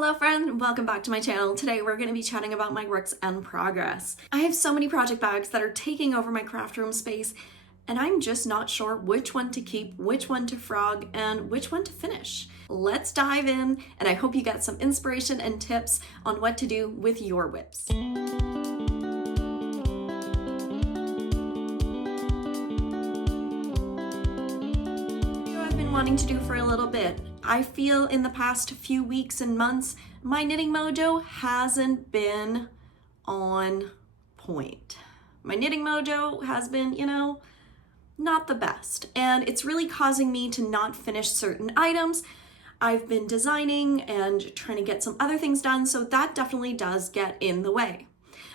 Hello friend, welcome back to my channel. Today we're going to be chatting about my works in progress. I have so many project bags that are taking over my craft room space and I'm just not sure which one to keep, which one to frog, and which one to finish. Let's dive in and I hope you get some inspiration and tips on what to do with your whips. I've been wanting to do for a little bit. I feel in the past few weeks and months, my knitting mojo hasn't been on point. My knitting mojo has been, not the best. And it's really causing me to not finish certain items. I've been designing and trying to get some other things done, so that definitely does get in the way.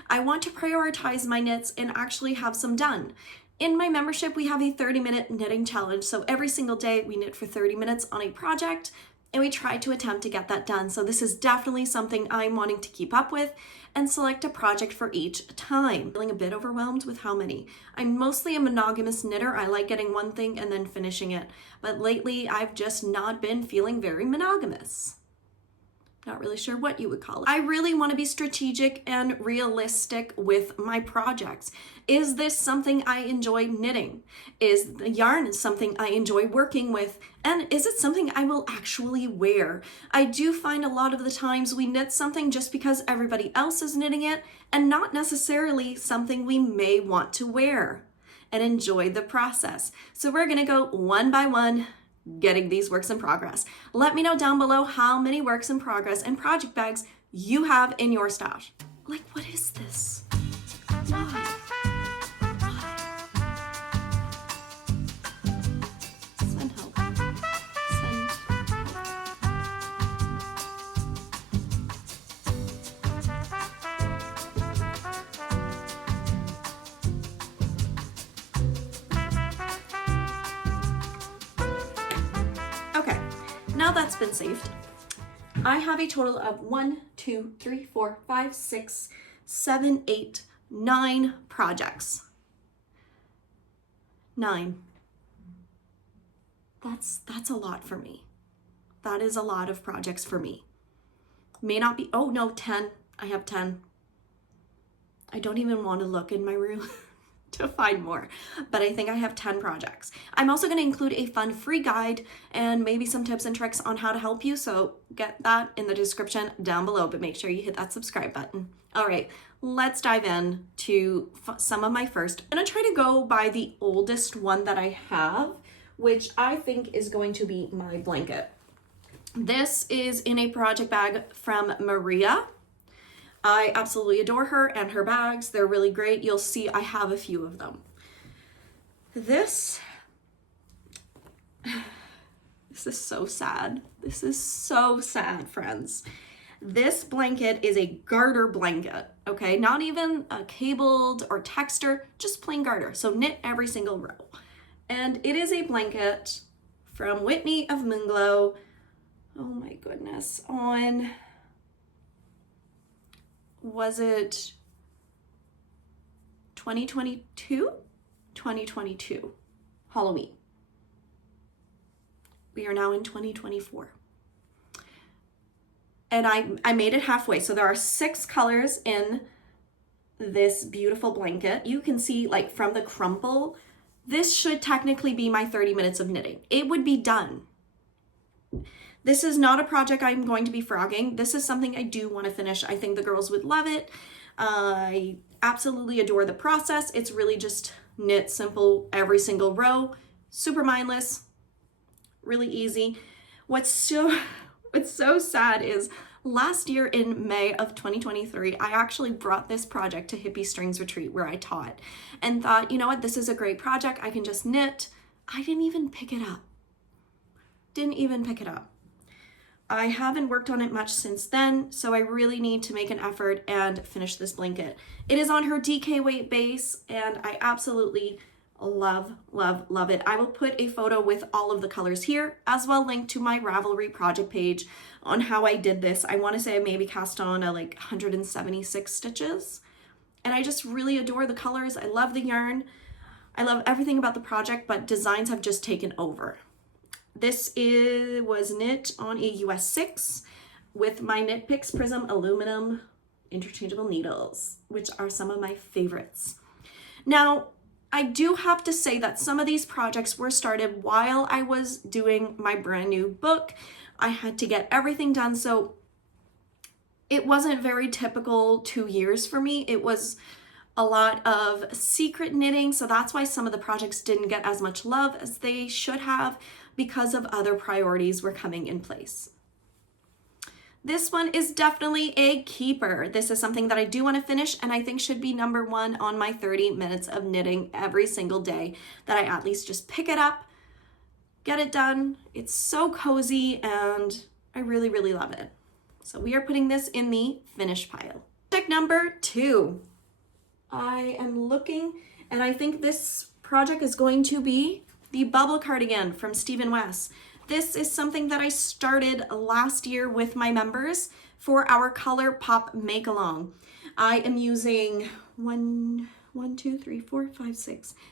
I want to prioritize my knits and actually have some done. In my membership, we have a 30-minute knitting challenge. So every single day we knit for 30 minutes on a project and we try to attempt to get that done. So this is definitely something I'm wanting to keep up with and select a project for each time. Feeling a bit overwhelmed with how many. I'm mostly a monogamous knitter. I like getting one thing and then finishing it. But lately I've just not been feeling very monogamous. Not really sure what you would call it. I really want to be strategic and realistic with my projects. Is this something I enjoy knitting? Is the yarn something I enjoy working with? And is it something I will actually wear? I do find a lot of the times we knit something just because everybody else is knitting it and not necessarily something we may want to wear and enjoy the process. So we're gonna go one by one, getting these works in progress. Let me know down below how many works in progress and project bags you have in your stash. Like, what is this? Why? Send help. Send Okay, now that's been saved. I have a total of 1, 2, 3, 4, 5, 6, 7, 8, 9 projects. 9. That's a lot for me. That is a lot of projects for me. May not be, oh no, 10. I have 10. I don't even want to look in my room to find more, but I think I have 10 projects. I'm also going to include a fun free guide and maybe some tips and tricks on how to help you, so get that in the description down below, but make sure you hit that subscribe button. All right, let's dive in to some of my first. I'm going to try to go by the oldest one that I have, which I think is going to be my blanket. This is in a project bag from Maria. I absolutely adore her and her bags. They're really great. You'll see I have a few of them. This is so sad. This is so sad, friends. This blanket is a garter blanket, okay? Not even a cabled or texture, just plain garter. So knit every single row. And it is a blanket from Whitney of Moonglow. Oh my goodness. On... was it 2022? 2022, Halloween. We are now in 2024. And I made it halfway. So there are 6 colors in this beautiful blanket. You can see, like, from the crumple, this should technically be my 30 minutes of knitting. It would be done. This is not a project I'm going to be frogging. This is something I do want to finish. I think the girls would love it. I absolutely adore the process. It's really just knit simple every single row. Super mindless, really easy. What's so sad is last year in May of 2023, I actually brought this project to Hippie Strings Retreat where I taught and thought, you know what, this is a great project. I can just knit. I didn't even pick it up. Didn't even pick it up. I haven't worked on it much since then, so I really need to make an effort and finish this blanket. It is on her DK weight base, and I absolutely love, love, love it. I will put a photo with all of the colors here, as well linked to my Ravelry project page on how I did this. I want to say I maybe cast on like 176 stitches, and I just really adore the colors. I love the yarn. I love everything about the project, but designs have just taken over. This was knit on a US 6. with my Knit Picks Prism aluminum interchangeable needles, which are some of my favorites. Now, I do have to say that some of these projects were started while I was doing my brand new book. I had to get everything done, so it wasn't very typical 2 years for me. It was a lot of secret knitting, so that's why some of the projects didn't get as much love as they should have because of other priorities were coming in place. This one is definitely a keeper. This is something that I do want to finish and I think should be number 1 on my 30 minutes of knitting every single day, that I at least just pick it up, get it done. It's so cozy and I really, really love it. So we are putting this in the finish pile. Project number 2. I am looking and I think this project is going to be the Bubble Cardigan from Stephen West. This is something that I started last year with my members for our Color Pop Make Along. I am using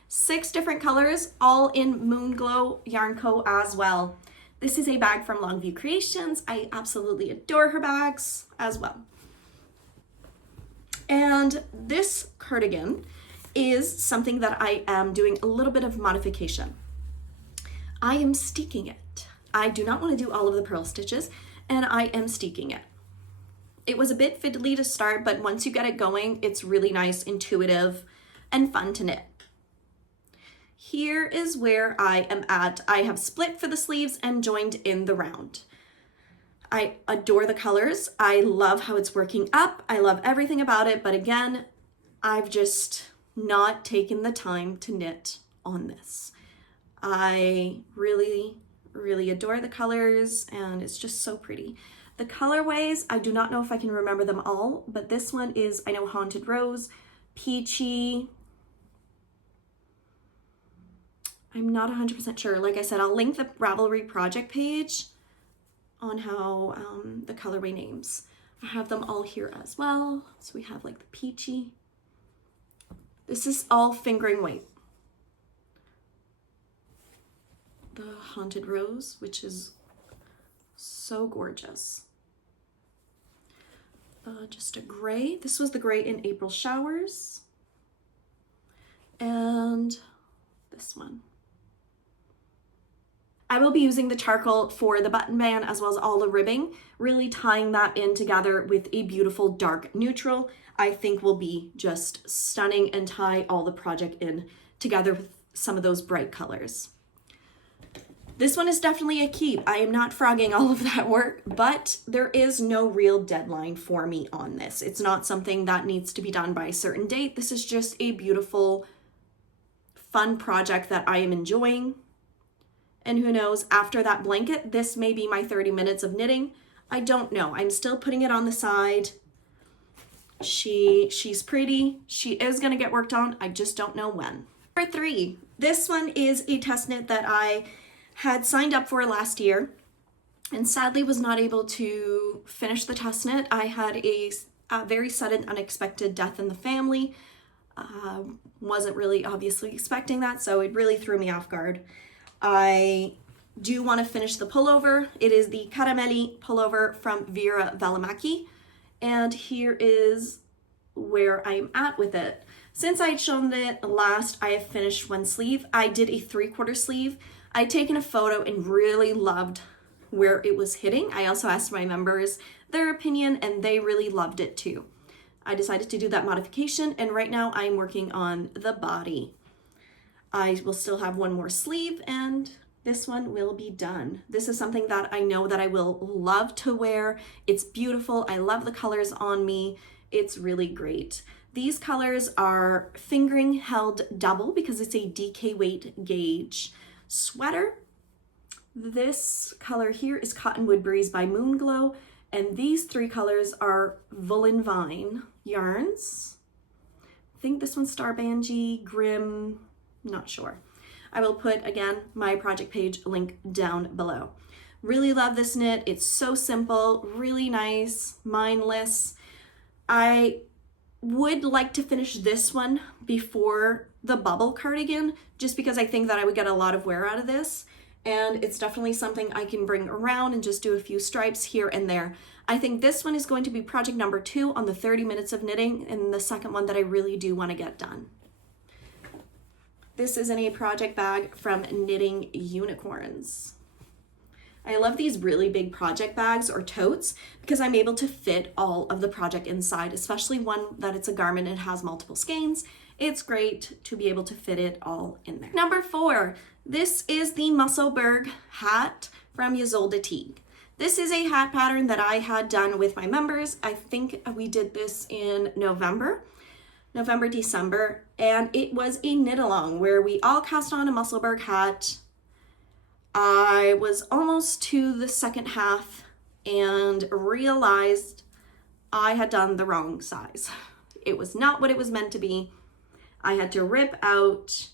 6 different colors, all in Moonglow Yarn Co. as well. This is a bag from Longview Creations. I absolutely adore her bags as well. And this cardigan is something that I am doing a little bit of modification. I am steeking it. I do not want to do all of the purl stitches, and I am steeking it. It was a bit fiddly to start, but once you get it going, it's really nice, intuitive, and fun to knit. Here is where I am at. I have split for the sleeves and joined in the round. I adore the colors. I love how it's working up. I love everything about it, but again, I've just not taken the time to knit on this. I really, really adore the colors and it's just so pretty. The colorways, I do not know if I can remember them all, but this one is, I know, Haunted Rose, Peachy. I'm not 100% sure. Like I said, I'll link the Ravelry project page on how the colorway names. I have them all here as well. So we have like the Peachy. This is all fingering weight. The Haunted Rose, which is so gorgeous. Just a gray. This was the gray in April Showers. And this one. I will be using the charcoal for the button band as well as all the ribbing, really tying that in together with a beautiful dark neutral. I think will be just stunning and tie all the project in together with some of those bright colors. This one is definitely a keep. I am not frogging all of that work, but there is no real deadline for me on this. It's not something that needs to be done by a certain date. This is just a beautiful, fun project that I am enjoying. And who knows, after that blanket, this may be my 30 minutes of knitting. I don't know. I'm still putting it on the side. She's pretty. She is going to get worked on. I just don't know when. Number 3. This one is a test knit that I had signed up for last year and sadly was not able to finish the test knit. I had a very sudden, unexpected death in the family. Wasn't really obviously expecting that, so it really threw me off guard. I do want to finish the pullover. It is the Karamelli Pullover from Vera Valimaki, and here is where I'm at with it. Since I had shown it last, I have finished one sleeve. I did a 3/4 sleeve. I'd taken a photo and really loved where it was hitting. I also asked my members their opinion and they really loved it too. I decided to do that modification and right now I'm working on the body. I will still have one more sleeve and this one will be done. This is something that I know that I will love to wear. It's beautiful. I love the colors on me. It's really great. These colors are fingering held double because it's a DK weight gauge sweater. This color here is Cottonwood Breeze by Moonglow, and these 3 colors are Woolen Vine yarns. I think this one's Star Banji, Grim, not sure. I will put, again, my project page link down below. Really love this knit. It's so simple, really nice, mindless. I would like to finish this one before the Bubble Cardigan, just because I think that I would get a lot of wear out of this. And it's definitely something I can bring around and just do a few stripes here and there. I think this one is going to be project number 2 on the 30 minutes of knitting, and the second one that I really do want to get done. This is in a project bag from Knitting Unicorns. I love these really big project bags or totes because I'm able to fit all of the project inside, especially one that it's a garment and has multiple skeins. It's great to be able to fit it all in there. Number 4, this is the Musselburgh hat from Ysolda Teague. This is a hat pattern that I had done with my members. I think we did this in November, December, and it was a knit along where we all cast on a Musselburgh hat. I was almost to the second half and realized I had done the wrong size. It was not what it was meant to be. I had to rip out,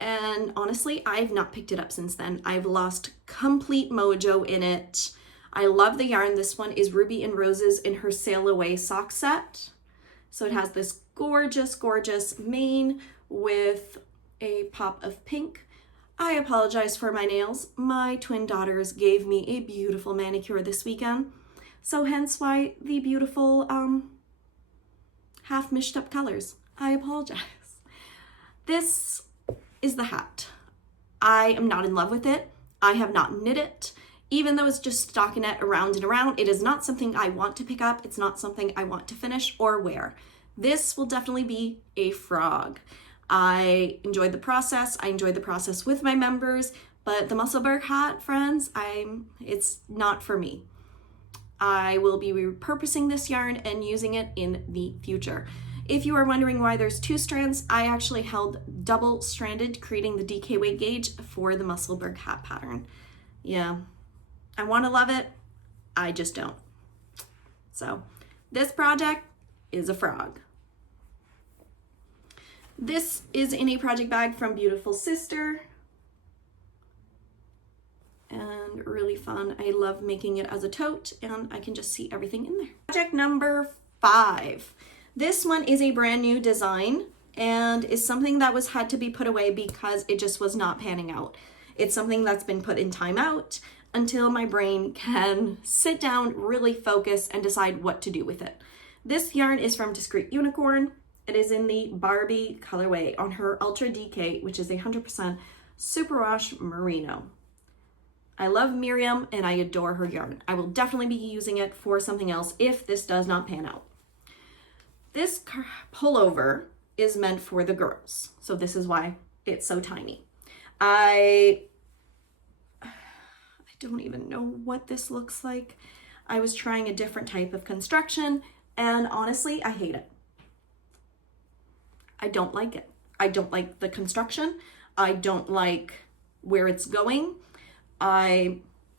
and honestly, I've not picked it up since then. I've lost complete mojo in it. I love the yarn. This one is Ruby and Roses in her Sail Away sock set. So it has this gorgeous, gorgeous mane with a pop of pink. I apologize for my nails. My twin daughters gave me a beautiful manicure this weekend. So hence why the beautiful half mished up colors. I apologize. This is the hat. I am not in love with it. I have not knit it. Even though it's just stockinette around and around, it is not something I want to pick up. It's not something I want to finish or wear. This will definitely be a frog. I enjoyed the process. I enjoyed the process with my members, but the Musselburgh hat, friends, it's not for me. I will be repurposing this yarn and using it in the future. If you are wondering why there's 2 strands, I actually held double stranded, creating the DK weight gauge for the Musselburgh hat pattern. Yeah, I want to love it. I just don't. So this project is a frog. This is in a project bag from Beautiful Sister. And really fun. I love making it as a tote, and I can just see everything in there. Project number 5. This one is a brand new design and is something that had to be put away because it just was not panning out. It's something that's been put in timeout until my brain can sit down, really focus, and decide what to do with it. This yarn is from Discreet Unicorn. It is in the Barbie colorway on her Ultra DK, which is 100% superwash merino. I love Miriam and I adore her yarn. I will definitely be using it for something else if this does not pan out. This pullover is meant for the girls, so this is why it's so tiny. I don't even know what this looks like. I was trying a different type of construction, and honestly, I hate it. I don't like it. I don't like the construction. I don't like where it's going. I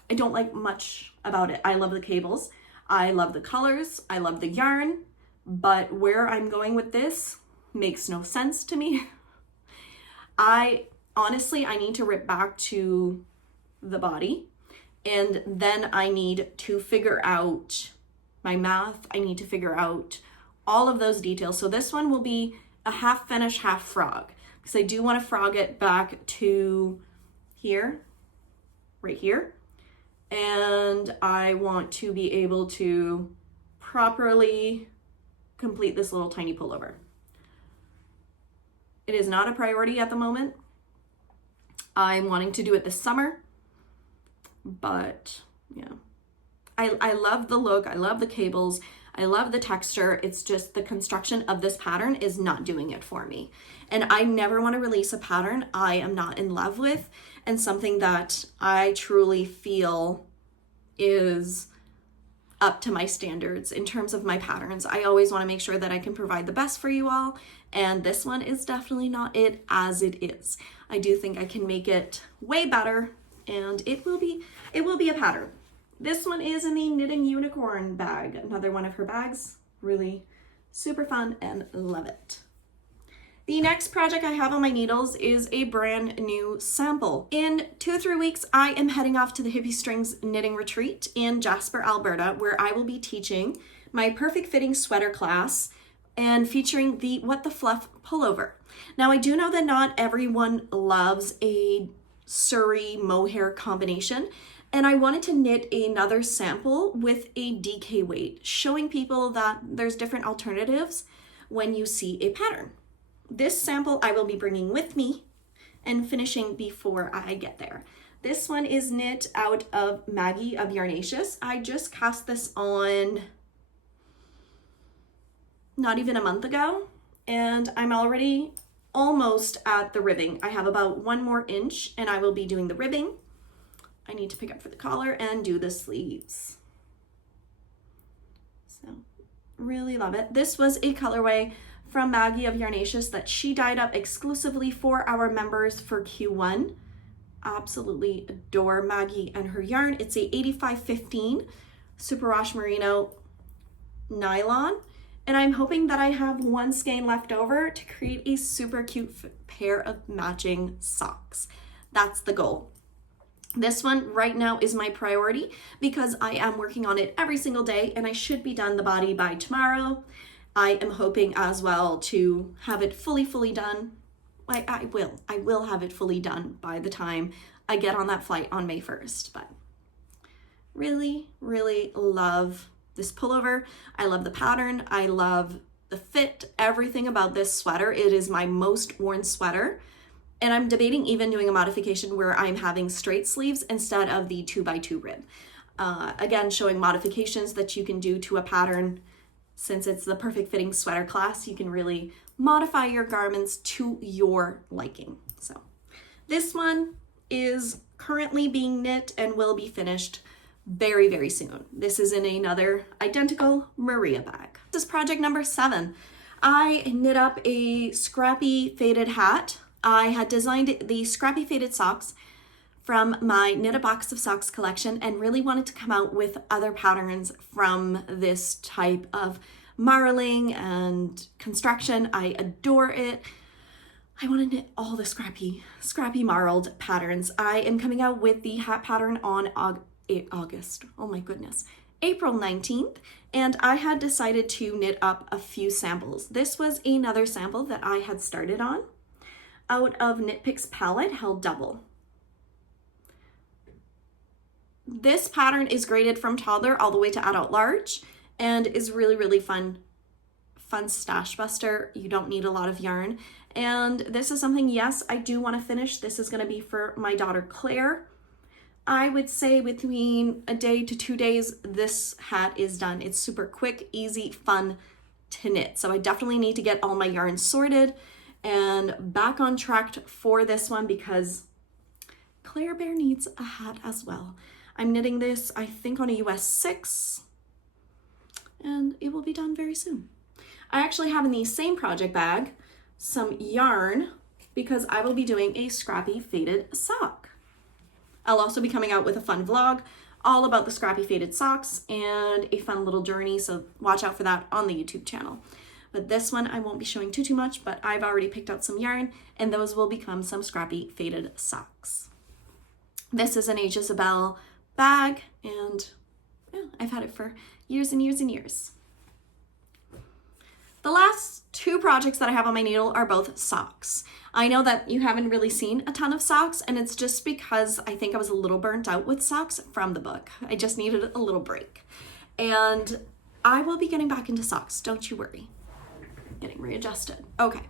don't like much about it. I love the cables. I love the colors. I love the yarn. But where I'm going with this makes no sense to me. Honestly, I need to rip back to the body, and then I need to figure out my math. I need to figure out all of those details. So this one will be a half finish, half frog, because I do want to frog it back to here, right here. And I want to be able to properly complete this little tiny pullover. It is not a priority at the moment. I'm wanting to do it this summer, but yeah. I love the look. I love the cables. I love the texture. It's just the construction of this pattern is not doing it for me. And I never want to release a pattern I am not in love with and something that I truly feel is up to my standards in terms of my patterns. I always want to make sure that I can provide the best for you all. And this one is definitely not it as it is. I do think I can make it way better, and it will be a pattern. This one is in the Knitting Unicorn bag, another one of her bags. Really super fun and love it. The next project I have on my needles is a brand new sample. In 2 or 3 weeks, I am heading off to the Hippie Strings Knitting Retreat in Jasper, Alberta, where I will be teaching my perfect fitting sweater class and featuring the What the Fluff pullover. Now, I do know that not everyone loves a Surrey mohair combination, And I wanted to knit another sample with a DK weight, showing people that there's different alternatives when you see a pattern. This sample I will be bringing with me and finishing before I get there. This one is knit out of Maggie of Yarnaceous. I just cast this on not even a month ago, and I'm already almost at the ribbing. I have about 1 more inch and I will be doing the ribbing. I need to pick up for the collar and do the sleeves. So really love it. This was a colorway from Maggie of Yarnaceous that she dyed up exclusively for our members for Q1. Absolutely adore Maggie and her yarn. It's a 8515 superwash merino nylon, and I'm hoping that I have 1 skein left over to create a super cute pair of matching socks. That's the goal. This one right now is my priority because I am working on it every single day, and I should be done the body by tomorrow. I am hoping as well to have it fully done. I will have it fully done by the time I get on that flight on May 1st, but really love this pullover. I love the pattern. I love the fit, everything about this sweater. It is my most worn sweater, and I'm debating even doing a modification where I'm having straight sleeves instead of the 2x2 rib. Again, showing modifications that you can do to a pattern. Since it's the perfect fitting sweater class, you can really modify your garments to your liking. So this one is currently being knit and will be finished very soon. This is in another identical Maria bag. This is project number 7. I knit up a Scrappy faded hat. I had designed the Scrappy faded socks from my Knit a Box of Socks collection and really wanted to come out with other patterns from this type of marling and construction. I adore it. I want to knit all the scrappy marled patterns. I am coming out with the hat pattern on August. Oh my goodness. April 19th, and I had decided to knit up a few samples. This was another sample that I had started on out of Knit Picks palette, held double. This pattern is graded from toddler all the way to adult large and is really fun stash buster. You don't need a lot of yarn. And this is something, yes, I do want to finish. This is going to be for my daughter Claire. I would say between a day to 2 days, this hat is done. It's super quick, easy, fun to knit. So I definitely need to get all my yarn sorted and back on track for this one because Claire Bear needs a hat as well. I'm knitting this, I think, on a US 6, and it will be done very soon. I actually have in the same project bag some yarn because I will be doing a Scrappy faded sock. I'll also be coming out with a fun vlog all about the Scrappy faded socks and a fun little journey, so watch out for that on the YouTube channel. But this one I won't be showing too much, but I've already picked out some yarn and those will become some Scrappy faded socks. This is an H. Isabel bag, and yeah, I've had it for years and years. The last 2 projects that I have on my needle are both socks. I know that you haven't really seen a ton of socks, and it's just because I think I was a little burnt out with socks from the book. I just needed a little break. And I will be getting back into socks, don't you worry. Getting readjusted. Okay.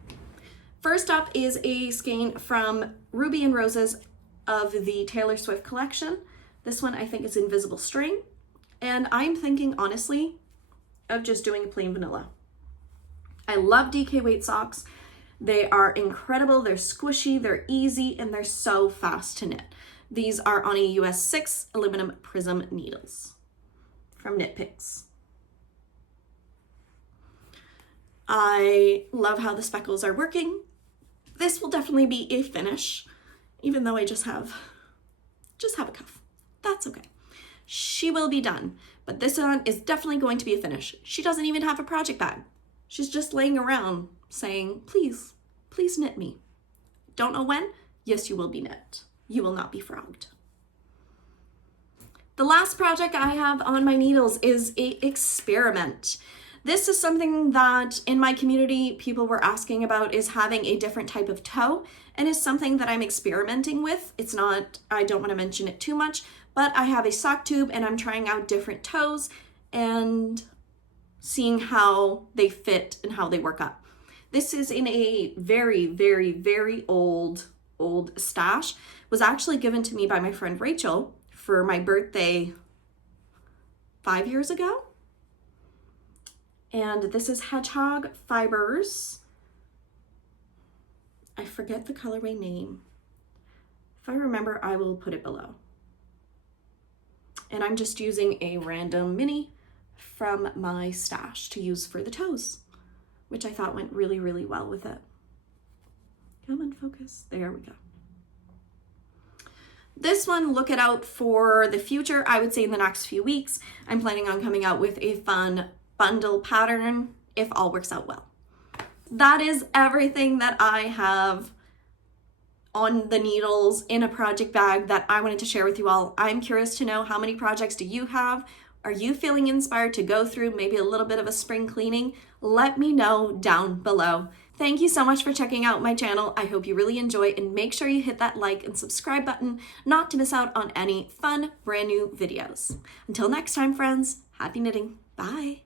First up is a skein from Ruby and Roses of the Taylor Swift collection. This one I think is Invisible String, and I'm thinking honestly of just doing a plain vanilla. I love DK weight socks. They are incredible, they're squishy, they're easy, and they're so fast to knit. These are on a US 6 aluminum prism needles from Knit Picks. I love how the speckles are working. This will definitely be a finish, even though I just have a cuff. That's okay. She will be done, but this one is definitely going to be a finish. She doesn't even have a project bag. She's just laying around saying, please knit me. Don't know when? Yes, you will be knit. You will not be frogged. The last project I have on my needles is a experiment. This is something that in my community people were asking about, is having a different type of toe, and is something that I'm experimenting with. It's not, I don't want to mention it too much, but I have a sock tube and I'm trying out different toes and seeing how they fit and how they work up. This is in a very, very, very old stash. It was actually given to me by my friend Rachel for my birthday 5 years ago. And this is Hedgehog Fibers. I forget the colorway name. If I remember, I will put it below. And I'm just using a random mini from my stash to use for the toes, which I thought went really, really well with it. Come on, focus. There we go. This one, look it out for the future. I would say in the next few weeks, I'm planning on coming out with a fun bundle pattern if all works out well. That is everything that I have on the needles in a project bag that I wanted to share with you all. I'm curious to know, how many projects do you have? Are you feeling inspired to go through maybe a little bit of a spring cleaning? Let me know down below. Thank you so much for checking out my channel. I hope you really enjoy, and make sure you hit that like and subscribe button not to miss out on any fun brand new videos. Until next time, friends, happy knitting. Bye.